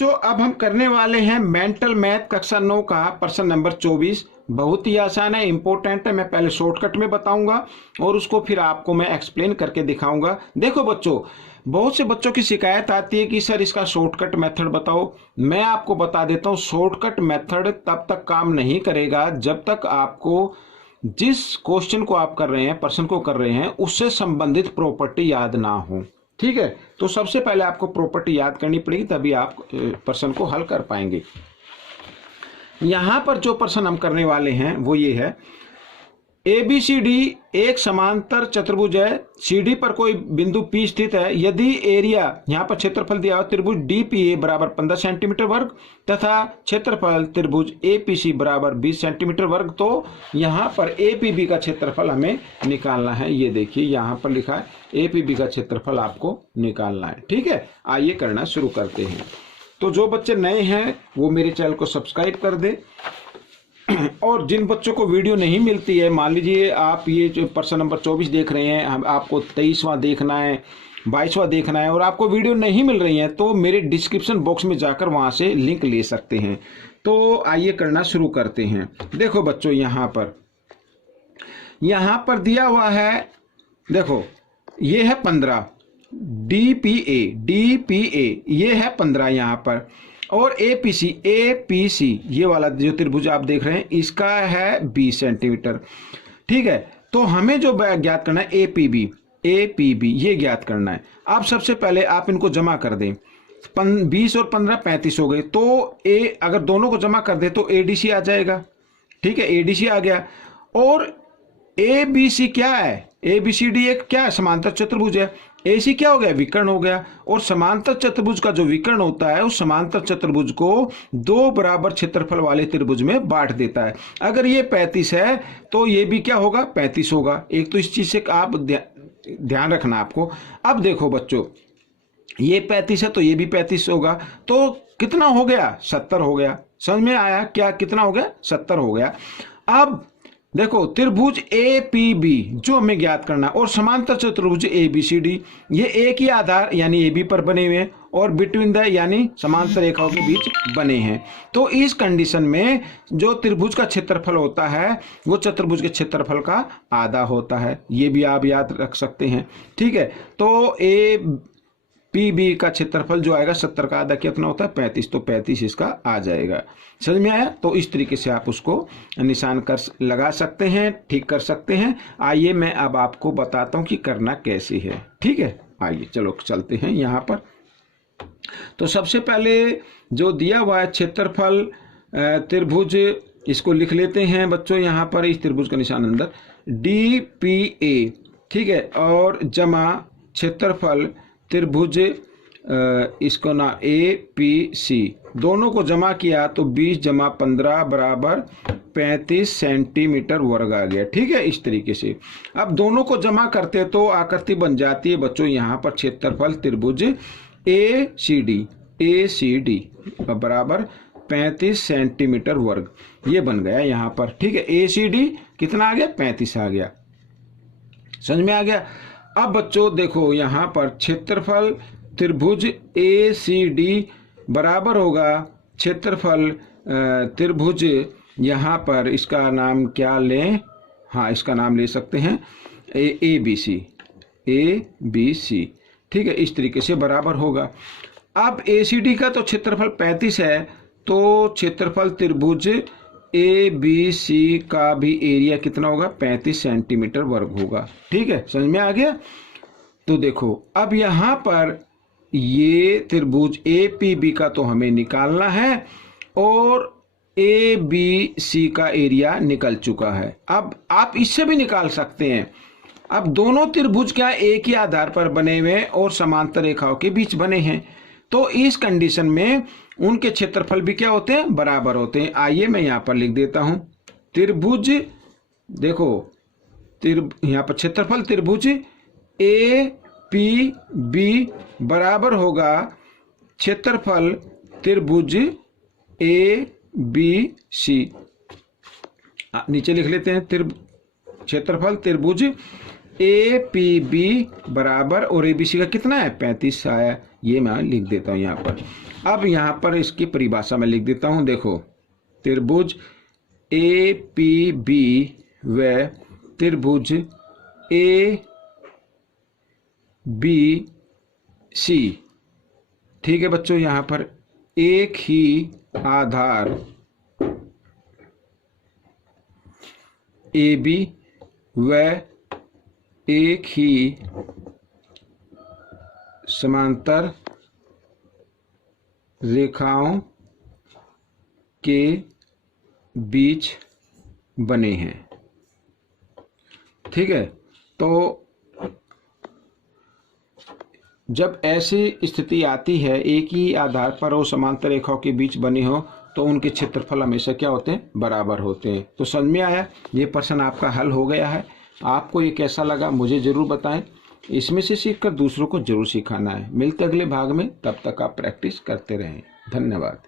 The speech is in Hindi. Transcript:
बच्चों अब हम करने वाले हैं मेंटल मैथ कक्षा 9 का प्रश्न नंबर 24। बहुत ही आसान है, इंपॉर्टेंट है। मैं पहले शॉर्टकट में बताऊंगा और उसको फिर आपको मैं एक्सप्लेन करके दिखाऊंगा। देखो बच्चों, बहुत से बच्चों की शिकायत आती है कि सर इसका शॉर्टकट मेथड बताओ। मैं आपको बता देता हूँ, शॉर्टकट मेथड तब तक काम नहीं करेगा जब तक आपको जिस क्वेश्चन को आप कर रहे हैं, प्रश्न को कर रहे हैं, उससे संबंधित प्रॉपर्टी याद ना हो। ठीक है, तो सबसे पहले आपको प्रॉपर्टी याद करनी पड़ेगी, तभी आप प्रश्न को हल कर पाएंगे। यहां पर जो प्रश्न हम करने वाले हैं वो ये है, ABCD एक समांतर चतुर्भुज है। CD पर कोई बिंदु P स्थित है। यदि एरिया, यहाँ पर क्षेत्रफल दिया हुआ त्रिभुज DPA बराबर 15 सेंटीमीटर वर्ग तथा क्षेत्रफल त्रिभुज APC बराबर 20 सेंटीमीटर वर्ग, तो यहाँ पर APB का क्षेत्रफल हमें निकालना है। ये देखिए यहाँ पर लिखा है APB का क्षेत्रफल आपको निकालना है। ठीक है, आइए करना शुरू करते हैं। तो जो बच्चे नए हैं वो मेरे चैनल को सब्सक्राइब कर दें, और जिन बच्चों को वीडियो नहीं मिलती है, मान लीजिए आप ये जो प्रश्न नंबर 24 देख रहे हैं, आपको 23वां देखना है, 22वां देखना है और आपको वीडियो नहीं मिल रही है, तो मेरे डिस्क्रिप्शन बॉक्स में जाकर वहां से लिंक ले सकते हैं। तो आइए करना शुरू करते हैं। देखो बच्चों, यहाँ पर दिया हुआ है, देखो ये है 15, DPA ये है 15 यहाँ पर, और APC ये वाला जो त्रिभुज आप देख रहे हैं इसका है 20 सेंटीमीटर। ठीक है, तो हमें जो ज्ञात करना है APB ये ज्ञात करना है। आप सबसे पहले आप इनको जमा कर दें, 20 और 15 35 हो गए, तो अगर दोनों को जमा कर दे तो ADC आ जाएगा। ठीक है, ADC आ गया। और ABC क्या है, ABCD एक क्या है, समांतर चतुर्भुज है। AC क्या हो गया, विकर्ण हो गया। और समांतर चतुर्भुज का जो विकर्ण होता है उस समांतर चतुर्भुज को दो बराबर क्षेत्रफल वाले त्रिभुज में बांट देता है। अगर ये 35 है तो ये भी क्या होगा, 35 होगा। एक तो इस चीज से आप ध्यान रखना आपको। अब देखो बच्चों, ये 35 है तो ये भी 35 होगा, तो कितना हो गया, 70 हो गया। समझ में आया क्या, कितना हो गया, 70 हो गया। अब देखो त्रिभुज APB जो हमें ज्ञात करना, और समांतर चतुर्भुज ABCD ये एक ही आधार यानी AB पर बने हुए हैं और बिटवीन द यानी समांतर रेखाओं के बीच बने हैं। तो इस कंडीशन में जो त्रिभुज का क्षेत्रफल होता है वो चतुर्भुज के क्षेत्रफल का आधा होता है। ये भी आप याद रख सकते हैं। ठीक है, तो APB का क्षेत्रफल जो आएगा 70 का आधा कितना होता है, 35, तो 35 इसका आ जाएगा। समझ में आया? तो इस तरीके से आप उसको निशान कर लगा सकते हैं, ठीक कर सकते हैं। आइए मैं अब आपको बताता हूं कि करना कैसे है। ठीक है, आइए चलो चलते हैं यहाँ पर। तो सबसे पहले जो दिया हुआ है क्षेत्रफल त्रिभुज, इसको लिख लेते हैं बच्चों। यहाँ पर इस त्रिभुज का निशान अंदर DPA, ठीक है, और जमा क्षेत्रफल त्रिभुज इसको ना APC, दोनों को जमा किया तो 20 जमा 15 बराबर 35 सेंटीमीटर वर्ग आ गया। ठीक है, इस तरीके से अब दोनों को जमा करते तो आकृति बन जाती है बच्चों। यहाँ पर क्षेत्रफल त्रिभुज ACD बराबर 35 सेंटीमीटर वर्ग, ये बन गया यहाँ पर। ठीक है, ACD कितना आ गया, 35 आ गया। समझ में आ गया? अब बच्चों देखो यहाँ पर क्षेत्रफल त्रिभुज ACD बराबर होगा क्षेत्रफल त्रिभुज, यहाँ पर इसका नाम क्या लें, हाँ इसका नाम ले सकते हैं ABC। ठीक है, इस तरीके से बराबर होगा। अब ACD का तो क्षेत्रफल 35 है, तो क्षेत्रफल त्रिभुज ABC का भी एरिया कितना होगा, 35 सेंटीमीटर वर्ग होगा। ठीक है, समझ में आ गया? तो देखो अब यहाँ पर ये त्रिभुज APB का तो हमें निकालना है और ABC का एरिया निकल चुका है। अब आप इससे भी निकाल सकते हैं। अब दोनों त्रिभुज क्या एक ही आधार पर बने हुए और समांतर रेखाओं के बीच बने हैं, तो इस कंडीशन में उनके क्षेत्रफल भी क्या होते हैं, बराबर होते हैं। आइए मैं यहाँ पर लिख देता हूं त्रिभुज, देखो यहाँ पर क्षेत्रफल त्रिभुज APB बराबर होगा क्षेत्रफल त्रिभुज ABC। नीचे लिख लेते हैं क्षेत्रफल त्रिभुज APB बराबर, और ABC का कितना है, 35 आया, ये मैं लिख देता हूं यहाँ पर। अब यहाँ पर इसकी परिभाषा में लिख देता हूँ। देखो, त्रिभुज ए पी बी व त्रिभुज ए बी सी, ठीक है बच्चों, यहाँ पर एक ही आधार ए बी व एक ही समांतर रेखाओं के बीच बने हैं। ठीक है, तो जब ऐसी स्थिति आती है एक ही आधार पर और समांतर रेखाओं के बीच बने हो तो उनके क्षेत्रफल हमेशा क्या होते हैं, बराबर होते हैं। तो समझ में आया, ये प्रश्न आपका हल हो गया है। आपको ये कैसा लगा मुझे ज़रूर बताएं। इसमें से सीखकर दूसरों को जरूर सिखाना है। मिलते अगले भाग में, तब तक आप प्रैक्टिस करते रहें। धन्यवाद।